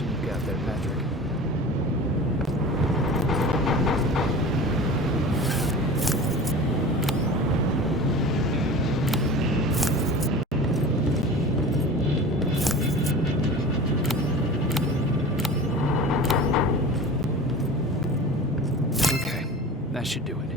mission you've got there, Patrick. Okay, that should do it.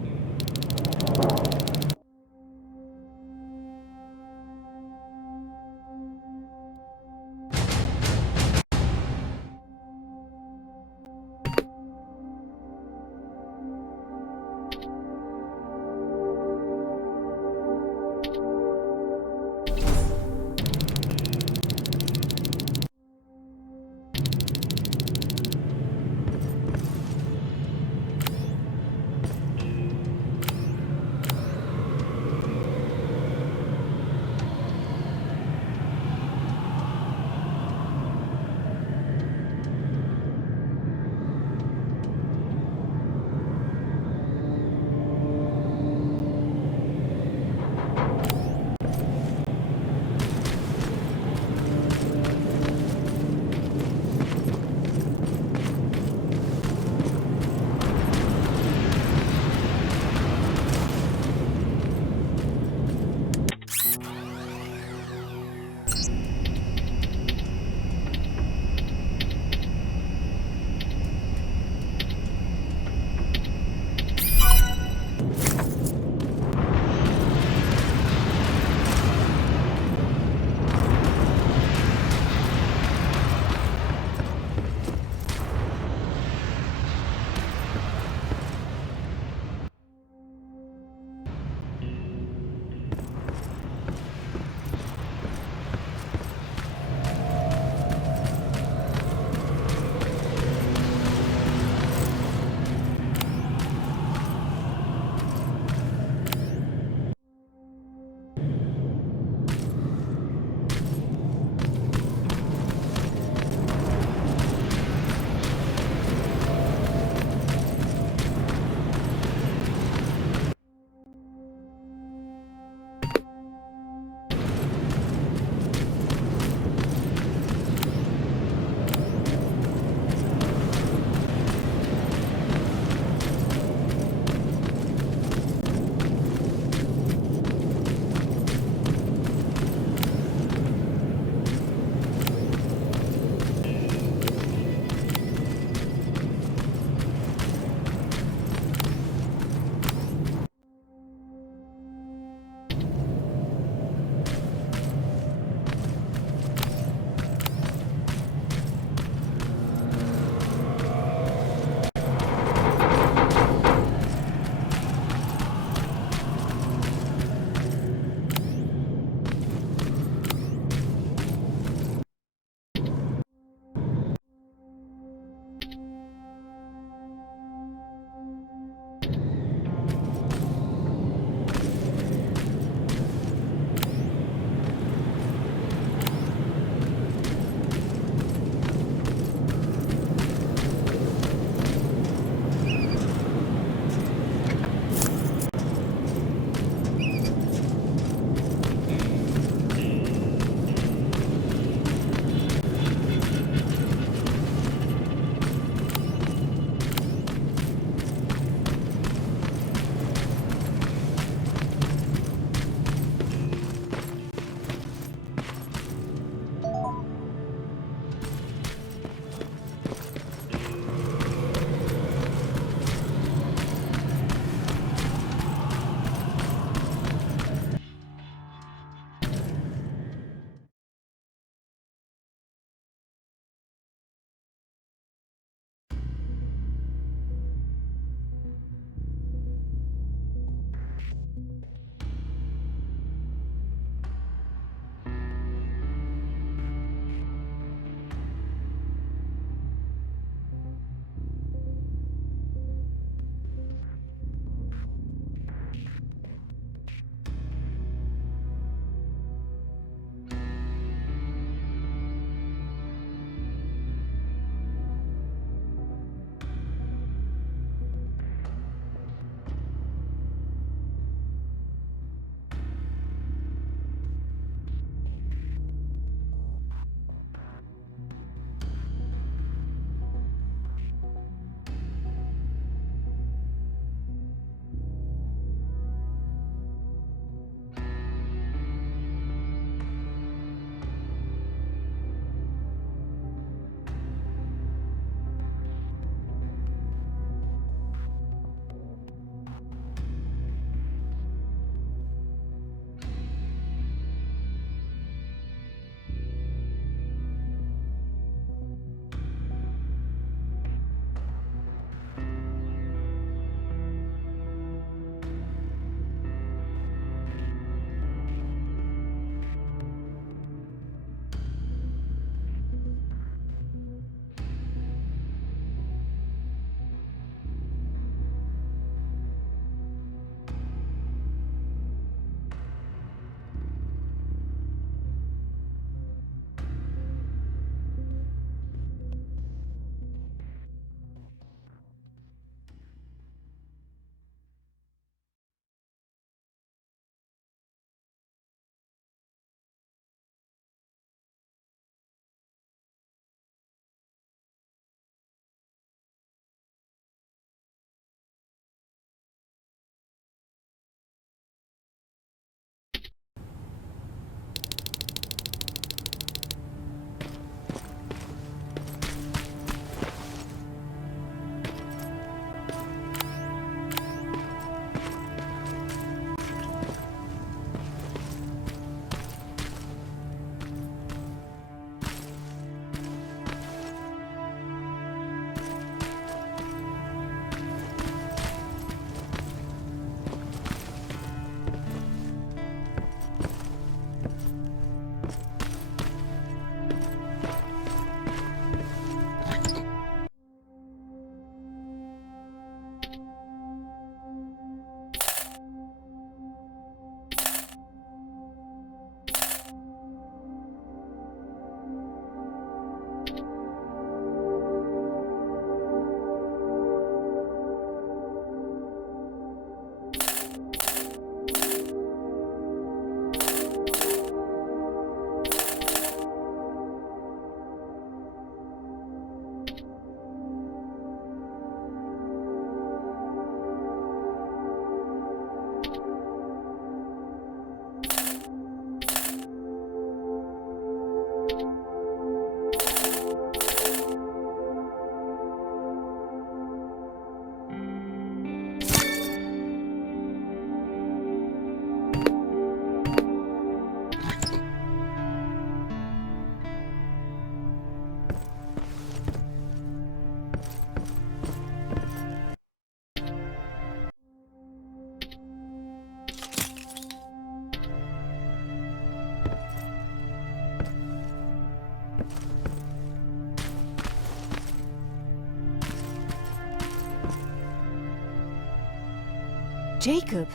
Jacob,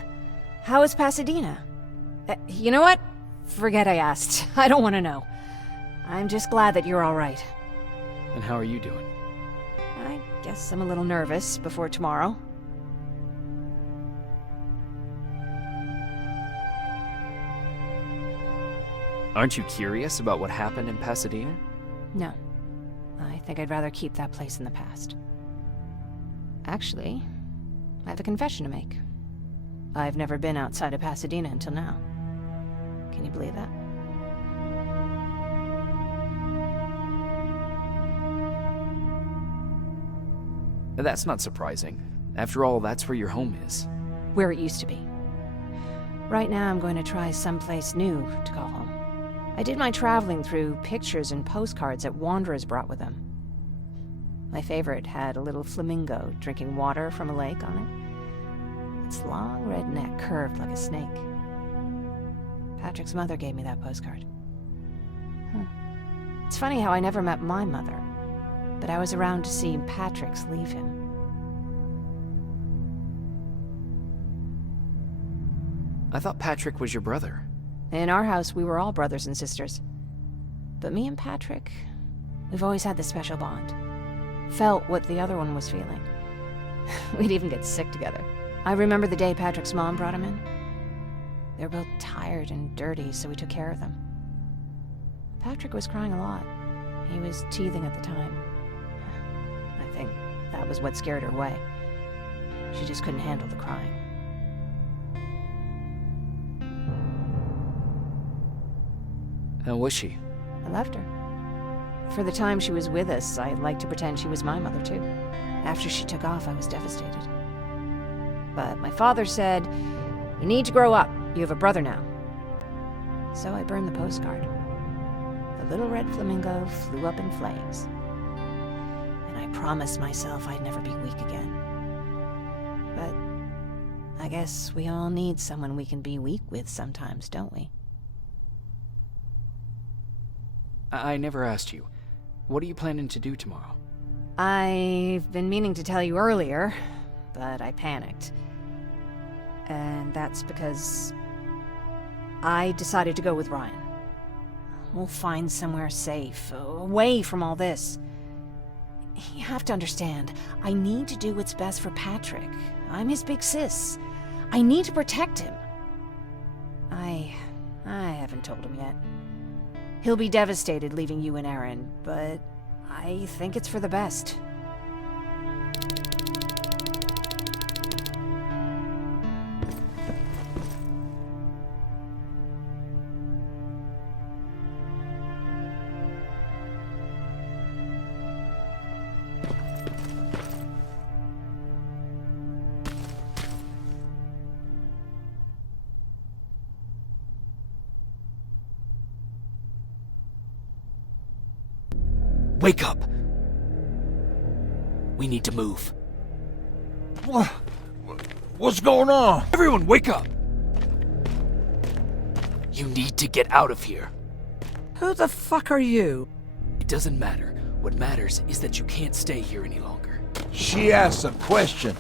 how is Pasadena? You know what? Forget I asked. I don't want to know. I'm just glad that you're all right. And how are you doing? I guess I'm a little nervous before tomorrow. Aren't you curious about what happened in Pasadena? No. I think I'd rather keep that place in the past. Actually, I have a confession to make. I've never been outside of Pasadena until now. Can you believe that? That's not surprising. After all, that's where your home is. Where it used to be. Right now, I'm going to try someplace new to call home. I did my traveling through pictures and postcards that wanderers brought with them. My favorite had a little flamingo drinking water from a lake on it. Its long red neck curved like a snake. Patrick's mother gave me that postcard. It's funny how I never met my mother, but I was around to see Patrick's leave him. I thought Patrick was your brother. In our house, we were all brothers and sisters. But me and Patrick, we've always had this special bond. Felt what the other one was feeling. We'd even get sick together. I remember the day Patrick's mom brought him in. They were both tired and dirty, so we took care of them. Patrick was crying a lot. He was teething at the time. I think that was what scared her away. She just couldn't handle the crying. How was she? I left her. For the time she was with us, I liked to pretend she was my mother too. After she took off, I was devastated. But my father said, "You need to grow up. You have a brother now." So I burned the postcard. The little red flamingo flew up in flames. And I promised myself I'd never be weak again. But I guess we all need someone we can be weak with sometimes, don't we? I never asked you. What are you planning to do tomorrow? I've been meaning to tell you earlier, but I panicked. And that's because I decided to go with Ryan. We'll find somewhere safe, away from all this. You have to understand, I need to do what's best for Patrick. I'm his big sis. I need to protect him. I haven't told him yet. He'll be devastated leaving you and Aaron, but I think it's for the best. Wake up! We need to move. What's going on? Everyone, wake up! You need to get out of here. Who the fuck are you? It doesn't matter. What matters is that you can't stay here any longer. She asked a question,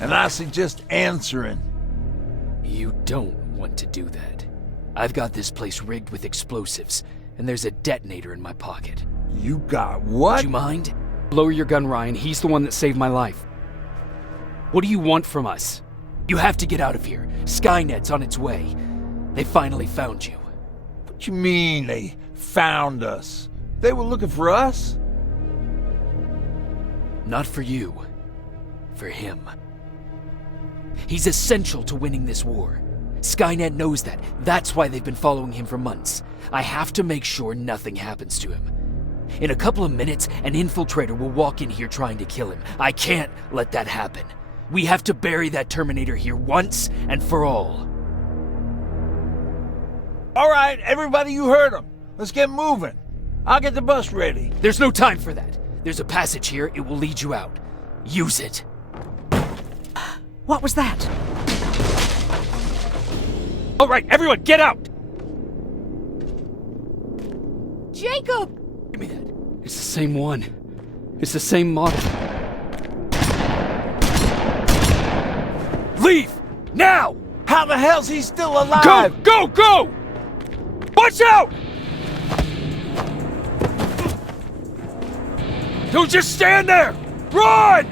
and I suggest answering. You don't want to do that. I've got this place rigged with explosives, and there's a detonator in my pocket. You got what? Would you mind? Lower your gun, Ryan. He's the one that saved my life. What do you want from us? You have to get out of here. Skynet's on its way. They finally found you. What you mean they found us? They were looking for us? Not for you. For him. He's essential to winning this war. Skynet knows that. That's why they've been following him for months. I have to make sure nothing happens to him. In a couple of minutes, an infiltrator will walk in here trying to kill him. I can't let that happen. We have to bury that Terminator here once and for all. All right, everybody, you heard him. Let's get moving. I'll get the bus ready. There's no time for that. There's a passage here. It will lead you out. Use it. What was that? All right, everyone, get out! Jacob! Give me that. It's the same one. It's the same model. Leave! Now! How the hell's he still alive? Go! Watch out! Don't just stand there! Run!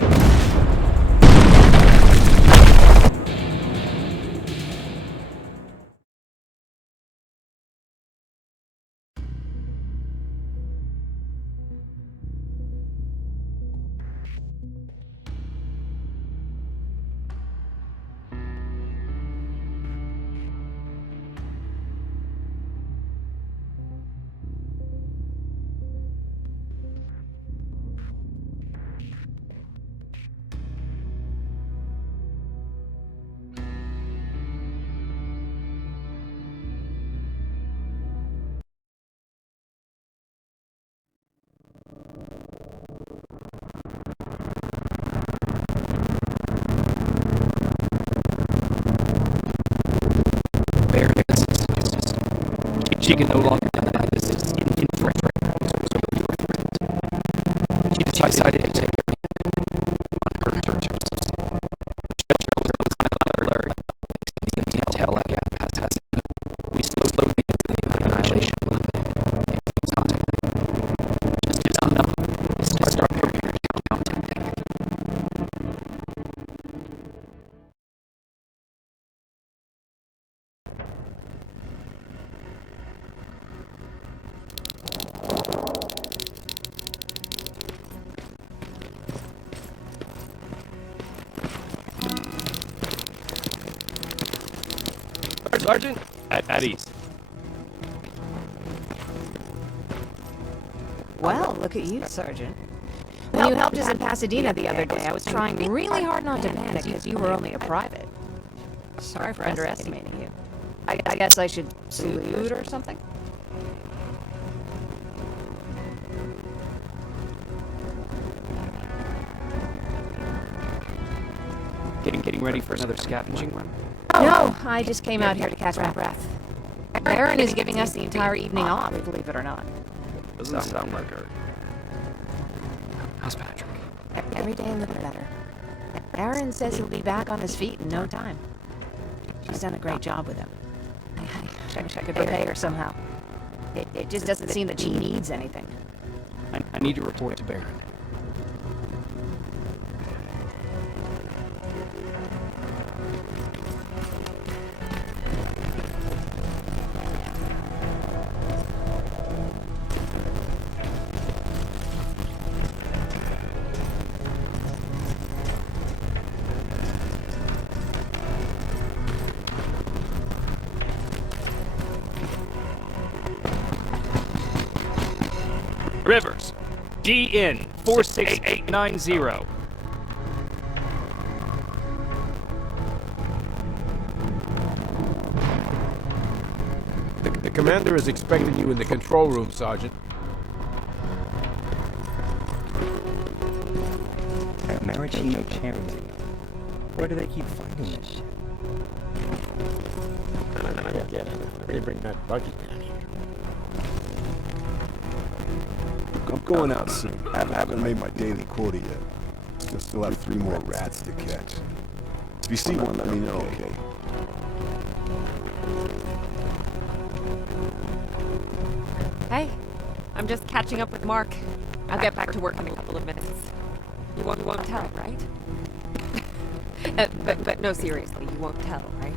She can no longer deny this is infringement. She decided to take her on her terms. Larry, the detail like has we slowly get to the annihilation of time. Just enough to start their countdown technique. Sergeant, at ease. Well, look at you, Sergeant. When you helped us in Pasadena the other day, I was trying really hard not to panic because you were only a private. Sorry for underestimating you. I guess I should salute or something? Getting ready for another scavenging run? No, I just came out here to catch my breath. Aaron is giving us the entire evening off, believe it or not. Doesn't sound like her. How's Patrick? Every day a little better. Aaron says he'll be back on his feet in no time. She's done a great job with him. I wish I could repay her somehow. It just doesn't seem that she needs anything. I need to report to Baron. Rivers, DN 46890. The commander is expecting you in the control room, Sergeant. Maraschino charity. Where do they keep finding this shit? I don't get it. They bring that buggy down here. I'm going out soon. I haven't made my daily quota yet. I still have 3 more rats to catch. If you see one, let me know, okay? Hey, I'm just catching up with Mark. I'll get back to work in a couple of minutes. You won't tell, right? but no, seriously, you won't tell, right?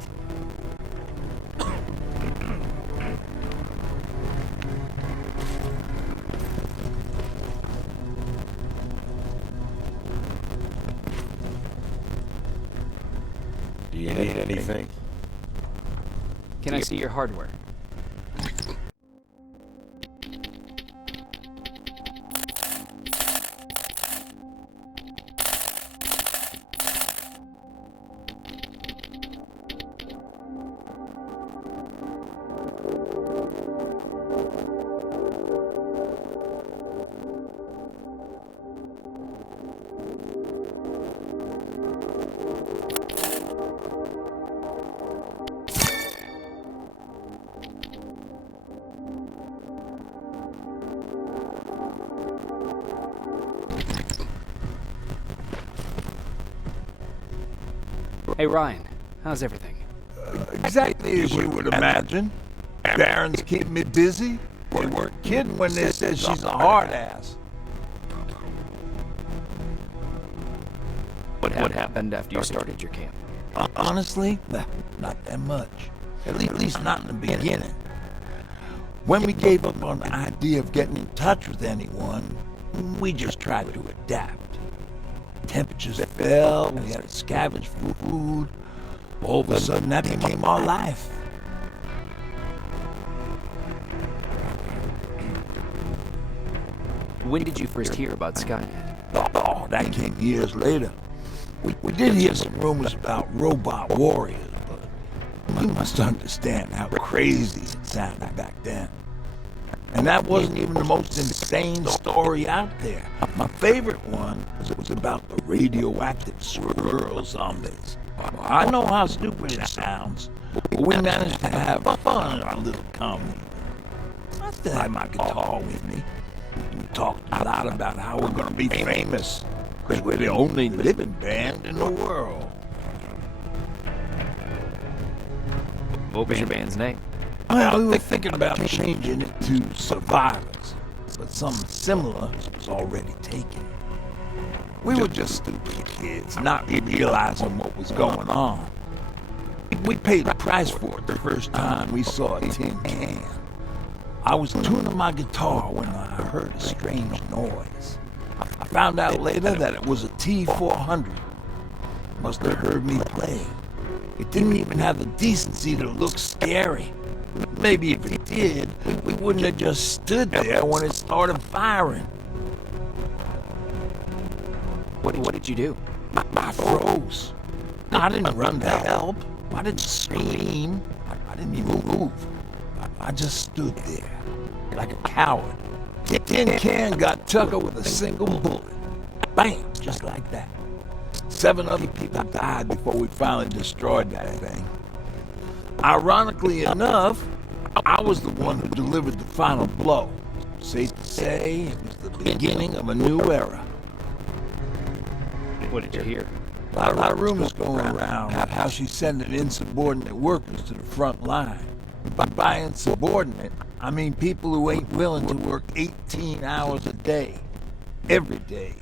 Do you need anything? Can I see your hardware? Hey Ryan, How's everything? Exactly as you would imagine. Baron's keeping me busy. They weren't kidding when they said she's a hard ass. What happened after you started your camp? Honestly, not that much. At least not in the beginning. When we gave up on the idea of getting in touch with anyone, we just tried to adapt. Temperatures fell, we had to scavenge for food. All of a sudden, that became our life. When did you first hear about Skynet? Oh, that came years later. We did hear some rumors about robot warriors, but you must understand how crazy it sounded back then. And that wasn't even the most insane story out there. My favorite one was about the radioactive squirrel zombies. I know how stupid it sounds, but we managed to have fun in our little commune. I still had my guitar with me. We talked a lot about how we're gonna be famous, because we're the only living band in the world. What was your band's name? Well, we were thinking about changing it to Survivors, but something similar was already taken. We were just stupid kids, not realizing what was going on. We paid the price for it the first time we saw a tin can. I was tuning my guitar when I heard a strange noise. I found out later that it was a T-400. Must have heard me play. It didn't even have the decency to look scary. Maybe if it did, we wouldn't have just stood there when it started firing. What did you do? I froze. I didn't run to help. I didn't scream. I didn't even move. I just stood there, like a coward. The tin can got Tucker with a single bullet. Bam! Just like that. 7 other people died before we finally destroyed that thing. Ironically enough, I was the one who delivered the final blow. Safe to say, it was the beginning of a new era. What did you hear? A lot of rumors going around about how she's sending insubordinate workers to the front line. By insubordinate, I mean people who ain't willing to work 18 hours a day, every day.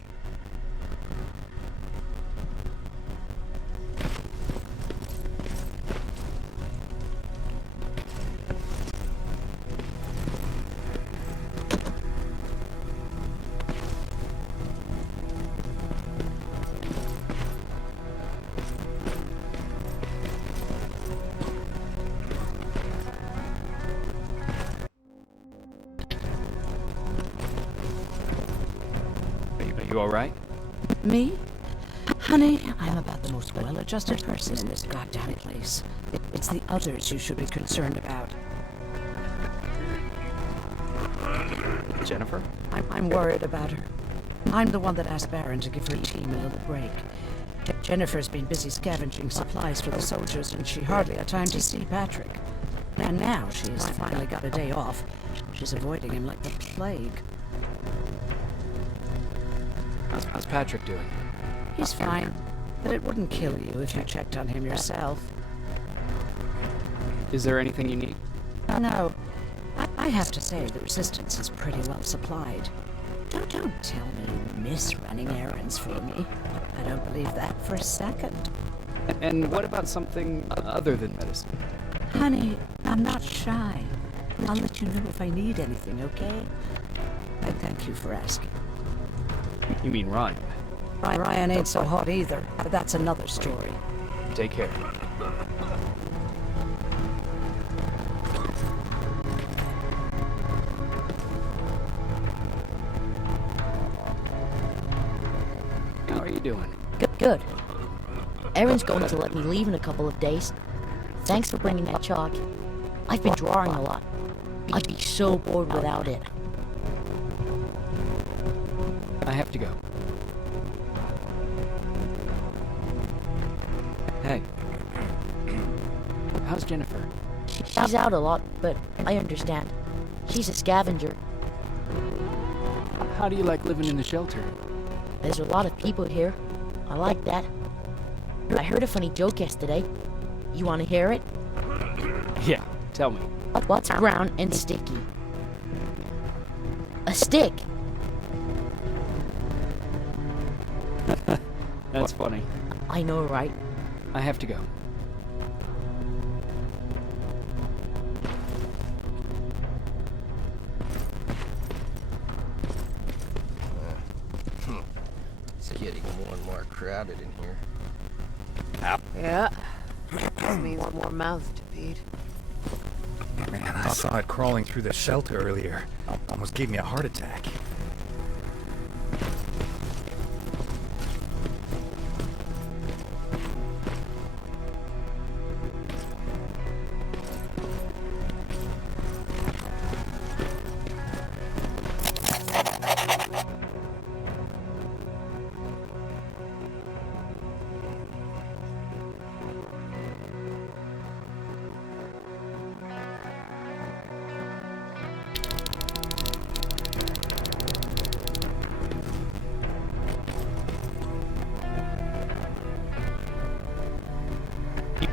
You all right? Me? Honey, I'm about the most well-adjusted person in this goddamn place. It's the others you should be concerned about. Jennifer? I'm worried about her. I'm the one that asked Baron to give her team a little break. Jennifer's been busy scavenging supplies for the soldiers, and she hardly had time to see Patrick. And now she has finally got a day off. She's avoiding him like the plague. How's Patrick doing? He's fine, but it wouldn't kill you if you checked on him yourself. Is there anything you need? No. I have to say the Resistance is pretty well supplied. Don't tell me you miss running errands for me. I don't believe that for a second. And what about something other than medicine? Honey, I'm not shy. I'll let you know if I need anything, okay? I thank you for asking. You mean Ryan? Ryan ain't so hot either, but that's another story. Take care. How are you doing? Good. Erin's going to let me leave in a couple of days. Thanks for bringing that chalk. I've been drawing a lot. I'd be so bored without it. I have to go. Hey. How's Jennifer? She's out a lot, but I understand. She's a scavenger. How do you like living in the shelter? There's a lot of people here. I like that. I heard a funny joke yesterday. You want to hear it? Yeah, tell me. What's brown and sticky? A stick! That's funny. I know, right? I have to go. It's getting more and more crowded in here. Yeah. This means more mouths to feed. Man, I saw it crawling through the shelter earlier. Almost gave me a heart attack.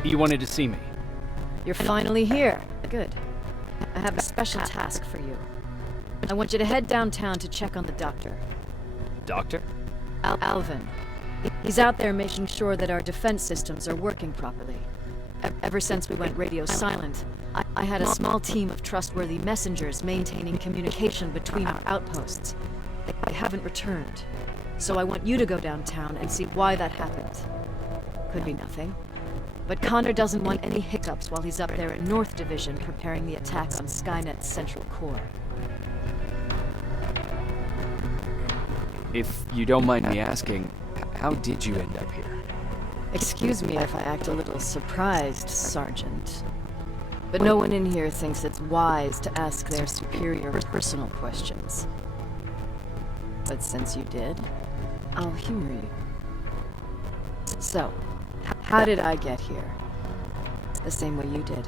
You wanted to see me? You're finally here. Good. I have a special task for you. I want you to head downtown to check on the doctor. Doctor? Alvin. He's out there making sure that our defense systems are working properly. Ever since we went radio silent, I had a small team of trustworthy messengers maintaining communication between our outposts. They haven't returned. So I want you to go downtown and see why that happened. Could be nothing. But Connor doesn't want any hiccups while he's up there at North Division preparing the attack on Skynet's central core. If you don't mind me asking, how did you end up here? Excuse me if I act a little surprised, Sergeant. But no one in here thinks it's wise to ask their superior personal questions. But since you did, I'll humor you. So, how did I get here? The same way you did.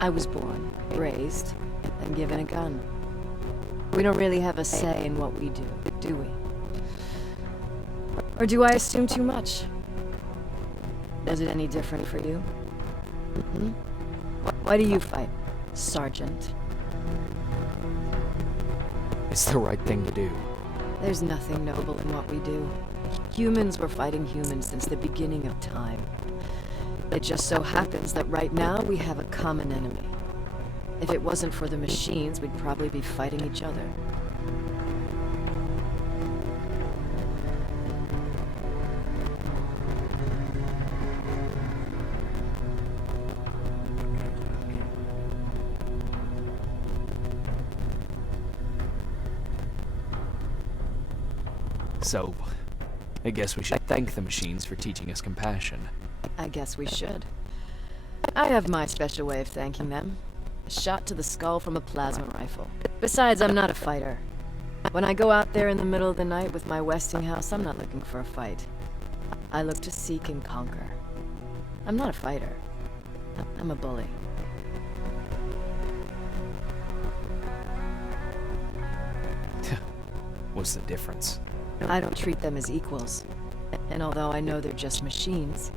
I was born, raised, and given a gun. We don't really have a say in what we do we? Or do I assume too much? Is it any different for you? Hmm? Why do you fight, Sergeant? It's the right thing to do. There's nothing noble in what we do. Humans were fighting humans since the beginning of time. It just so happens that right now we have a common enemy. If it wasn't for the machines, we'd probably be fighting each other. So, I guess we should thank the machines for teaching us compassion. I guess we should. I have my special way of thanking them. A shot to the skull from a plasma rifle. Besides, I'm not a fighter. When I go out there in the middle of the night with my Westinghouse, I'm not looking for a fight. I look to seek and conquer. I'm not a fighter. I'm a bully. What's the difference? I don't treat them as equals. And although I know they're just machines,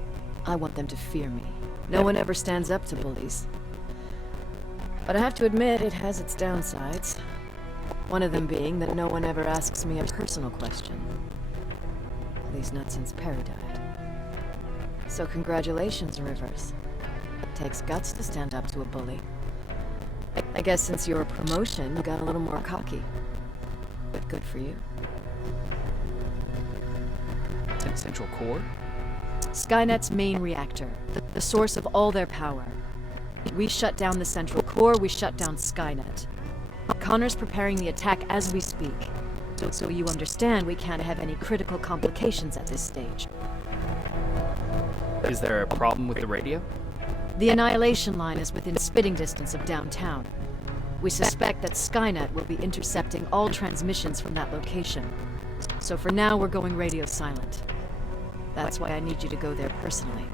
I want them to fear me. No one ever stands up to bullies. But I have to admit, it has its downsides. One of them being that no one ever asks me a personal question. At least not since Perry died. So congratulations, Rivers. It takes guts to stand up to a bully. I guess since your promotion, you got a little more cocky. But good for you. Central core? Skynet's main reactor, the source of all their power. We shut down the central core, we shut down Skynet. Connor's preparing the attack as we speak. So you understand we can't have any critical complications at this stage. Is there a problem with the radio? The Annihilation Line is within spitting distance of downtown. We suspect that Skynet will be intercepting all transmissions from that location. So for now, we're going radio silent. That's why I need you to go there personally.